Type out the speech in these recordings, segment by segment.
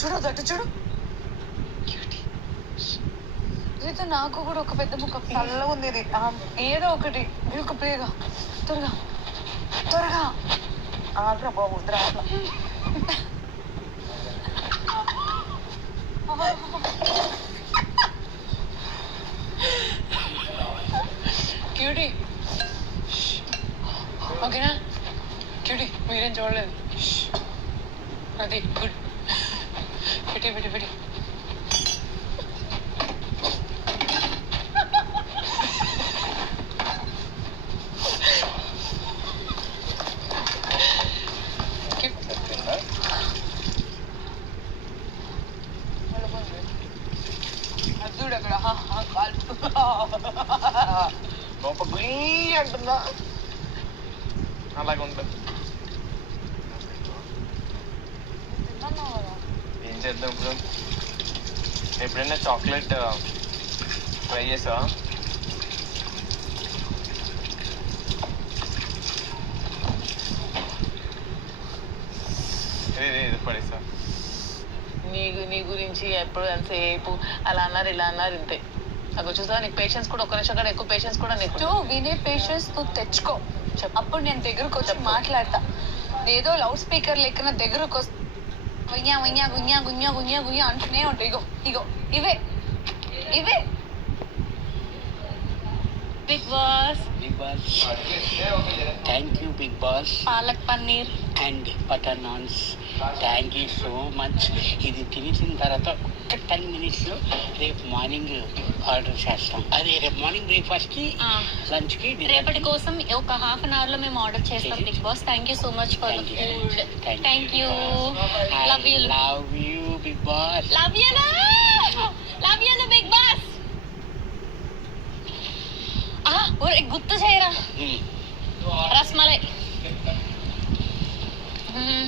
చూడు అటు చూడు. రీత నాకు కూడా ఒక పెద్ద ముక్క చల్లగా ఉంది ఇది. ఏదో ఒకటి. ఒక ప్లేగా త్వరగా. త్వరగా. ఆగ్రా బాబు అట్లా. క్యూటీ. ఓకేనా? క్యూటీ మీరేం చూడలేదు. అది గుడ్. விடு விடு விடு Bapak beli yang benar. Alah. చేద్దాం ఇప్పుడు ఎప్పుడైనా చాక్లెట్ ట్రై చేసావా? ఇది ఇది, ఇది పడేసా. నీ నీ గురించి ఎప్పుడు ఎంతసేపు అలా అన్నారు ఇలా అన్నారు ఇంతే. నాకు చూసా నీకు పేషెన్స్ కూడా ఒక నిమిషం కూడా ఎక్కువ పేషెన్స్ కూడా నీకు. వినే పేషెన్స్ నువ్వు తెచ్చుకో. అప్పుడు నేను దగ్గరకు వచ్చి మాట్లాడతా. ఏదో లౌడ్ స్పీకర్ లెక్కన దగ్గరకు వస్తే గుయ్యా గుయ్యా గుయ్యా గుయ్యా గుయ్యా గుయ్యా అంటూనే ఉంటాయి ఇగో ఇగో ఇవే ఇవే. Big boss big boss thank you big boss palak paneer and butter naans thank you so much ఇది తినేసిన తర్వాత ఒక టెన్ మినిట్స్లో రేపు మార్నింగ్ ఆర్డర్ చేస్తాం. అదే రేపు మార్నింగ్ బ్రేక్ఫాస్ట్కి లంచ్కి రేపటి కోసం ఒక హాఫ్ అన్ అవర్లో మేము ఆర్డర్ చేస్తాం big boss. Thank you so much for the food thank you love you love you big boss love you love you big boss ఒరే గుర్తు చేయరా? రస్మలై మ్మ్.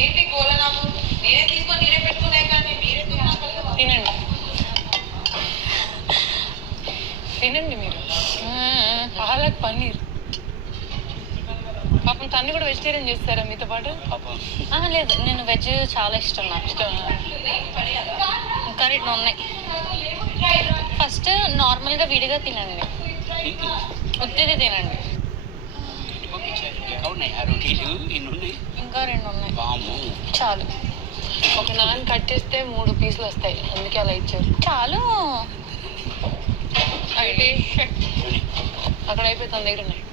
ఏంటి గోల నాకు నేనే తీసుకొని నేనే పెట్టుకునే కానీ మీరే తినండి తినండి మీరు. పాలక్ పన్నీర్. పాపం తన్ని కూడా వెజిటేరియన్ చేస్తారా మీతో పాటు? లేదు నేను వెజ్ చాలా ఇష్టం నాకు. ఇంకా రెండు ఉన్నాయి. ఫస్ట్ నార్మల్గా విడిగా తినండి. ఉత్తిది తినండి. ఇంకా రెండు ఉన్నాయి. చాలు. ఒక నాన్ కట్ చేస్తే మూడు పీసులు వస్తాయి. అందుకే అలా ఇచ్చారు. చాలు. అక్కడ అయిపోయి తన దగ్గర ఉన్నాయి.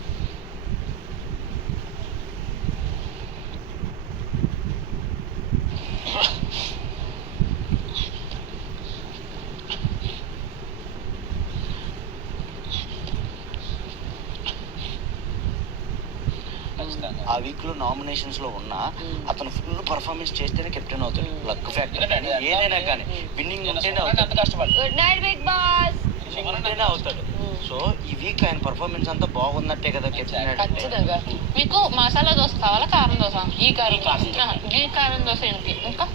ఆ వీక్లో నామినేషన్స్లో ఉన్నా అతను ఫుల్ పర్ఫార్మెన్స్ చేస్తేనే కెప్టెన్ అవుతాడు. లక్ ఫ్యాక్టర్ కానీ ఏదైనా కానీ విన్నింగ్ ఉంటేనే అవుతాడు. గుడ్ నైట్ బిగ్ బాస్ అవుతాడు. సో ఈ వీక్ ఆయన పర్ఫార్మెన్స్ అంతా బాగున్నట్టే కదా ఖచ్చితంగా. మీకు మసాలా దోశ కావాలా కారం దోశ? ఈ కారం గీ కారం దోశ. ఏంటి? ఇంకా?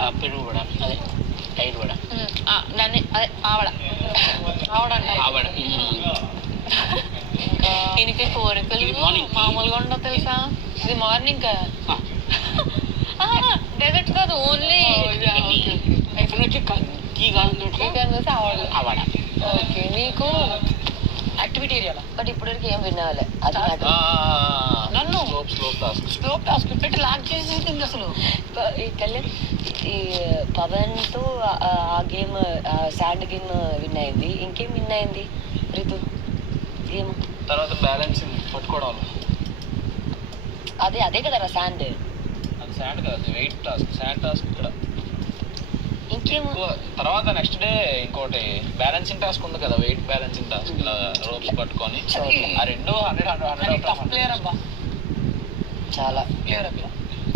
ఆ పెరుగు వడ. అదే వడ. మ్మ్. ఆ, దాన్ని అదే ఆవడ. ఆవడంట ఆవడ. దీనికి కోరికలు ఇది morning. మామూలుగా ఉండవు తెలుసా? ఇది మార్నింగ్ డెజర్ట్ కాదు ఓన్లీ వచ్చి టీ ఆవడలు ఆవడ. ఓకే నీకు యాక్టివిటీ ఏరియాలో బట్ ఇప్పటివరకు ఏం వినాలి అది నాకు. నన్ను. Slope slope task. Slow task పెట్టి లాక్ చేసేసింది అసలు. ఈ కళ్యాణ్ ఈ పవన్తో ఆ- గేమ్ శాండ్ గేమ్ విన్ అయింది. ఇంకేం విన్ అయింది? రితు గేమ్ తర్వాత బ్యాలెన్సింగ్ పట్టుకోవడం. అదే అదే కదా శాండ్ అది శాండ్ కదా వెయిట్ టాస్క్. శాండ్ టాస్క్ ఇక్కడ. ఎక్కువ తర్వాత నెక్స్ట్ డే ఇంకోటి బ్యాలెన్సింగ్ టాస్క్ ఉంది కదా వెయిట్ బ్యాలెన్సింగ్ టాస్క్ ఇలా రోప్స్ పట్టుకొని. ఆ రెండు హండ్రెడ్ హండ్రెడ్ హండ్రెడ్ అబ్బా. చాలా. ప్లేయర్ అబ్బా.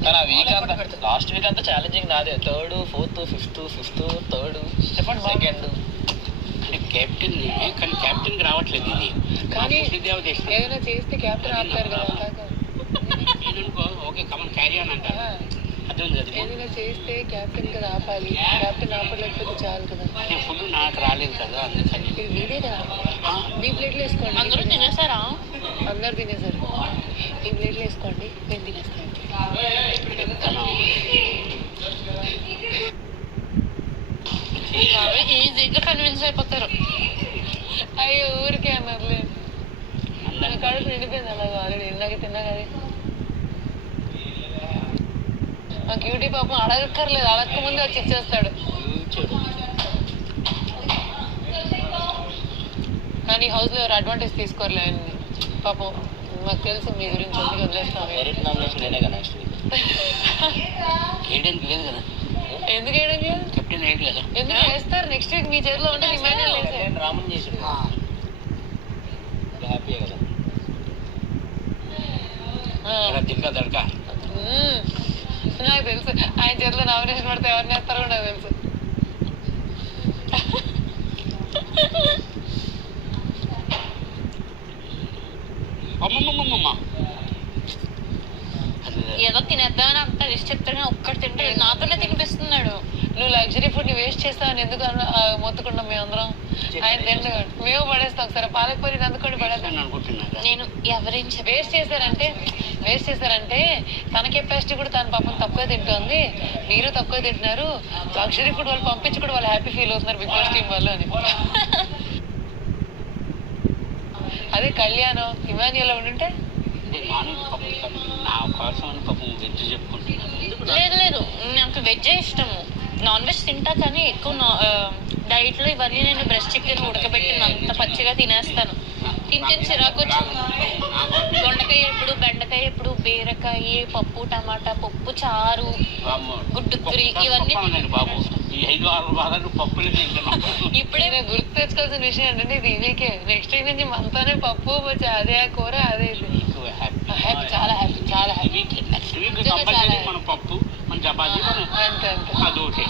కానీ ఆ వీక్ అంతా లాస్ట్ వీక్ అంతా ఛాలెంజింగ్ నాదే. Third fourth fifth fifth third second captain కానీ కెప్టెన్ రావట్లేదు ఇది. కానీ ఏదైనా చేస్తే క్యాప్టెన్ ఆపుతారు కదా ఓకే కమన్ క్యారీ ఆన్ అంట ఆ, అర్థం కదా ఏదైనా చేస్తే క్యాప్టెన్ కదా ఆపాలి క్యాప్టెన్ ఆపలేకపోతే చాలు కదా. ఫుడ్ నాకు రాలేదు కదా అందుకని. కదా మీ ప్లేట్లో వేసుకోండి. అందరూ తినేసారా? అందరు తినేసారు. ఈ ప్లేట్లో వేసుకోండి. నేను తినేస్తాను. ఈజీగా కన్విన్స్ అయిపోతారు. అయ్యో ఊరికే అన్నర్లే నా కడుపు నిండిపోయింది అలాగా ఆల్రెడీ ఇందాక తిన్నా కదా. మా క్యూటీ పాపం అడగక్కర్లేదు. అడగక ముందే వచ్చి ఇచ్చేస్తాడు. చూడు కానీ హౌస్లో ఎవరు అడ్వాంటేజ్ తీసుకోరలే ఆయన్ని. పాపం మాకు తెలుసు మీ గురించి లేదు కదా. ఎందుకు వేయడం లేదు? కెప్టెన్ వేయడు కదా. ఎందుకు వేస్తారు నెక్స్ట్ వీక్ మీ చేతిలో ఉంటే మేనేజ్ వేసారు రామన్ చేసాడు హ్యాపీ కదా. తిరగా దడక. నాకు తెలుసు. ఆయన చేతిలో నామినేషన్ పడితే ఎవరిని వేస్తారో కూడా తెలుసు. అమ్మమ్మమ్మమ్మ. ఏదో తినేద్దామని అంత లిస్ట్ చెప్తాడు ఒక్కటి తింటే నాతోనే తినిపిస్తున్నాడు. నువ్వు లగ్జరీ ఫుడ్ని వేస్ట్ చేస్తావని ఎందుకు మొత్తుకున్నాం మేమందరం ఆయన తిండు. మేము పడేస్తాం ఒకసారి. పాలకూరి అందుకొని పడేస్తాం అని అనుకుంటున్నారా నేను ఎవరేం చెప్ప వేస్ట్ చేశారంటే వేస్ట్ చేశారంటే తన కెపాసిటీ కూడా తన పాపం తక్కువ తింటోంది. మీరు తక్కువ తింటున్నారు. లగ్జరీ ఫుడ్ వాళ్ళు పంపించి కూడా వాళ్ళు హ్యాపీ ఫీల్ అవుతున్నారు బిగ్ బాస్ టీం వాళ్ళు అని. అదే కళ్యాణం ఇమాన్యుల్ ఉండుంటే నేను నాన్ పాపం నా కోసం అని పాపం వెజ్ చెప్పుకుంటున్నాను. లేదు లేదు. నాకు వెజ్ ఇష్టము. నాన్ వెజ్ తింటా కానీ ఎక్కువ డైట్లో ఇవన్నీ నేను బ్రెస్ట్ చికెన్ ఉడకబెట్టినంత పచ్చిగా తినేస్తాను. తిని తిని చిరాకు వచ్చింది. దొండకాయ ఎప్పుడు బెండకాయ ఎప్పుడు బీరకాయ పప్పు టమాటా పప్పు చారు గుడ్డు కూరి ఇవన్నీ ఇప్పుడే గుర్తు తెచ్చుకోవాల్సిన విషయం ఏంటంటే ఇది నెక్స్ట్ వీక్ నుంచి మనతోనే పప్పు వచ్చి అదే కూర అదే ఇది. హ్యాపీ చాలా హ్యాపీ చాలా హ్యాపీ చాలా- మన పప్పు. जाबाजी बने अदूठे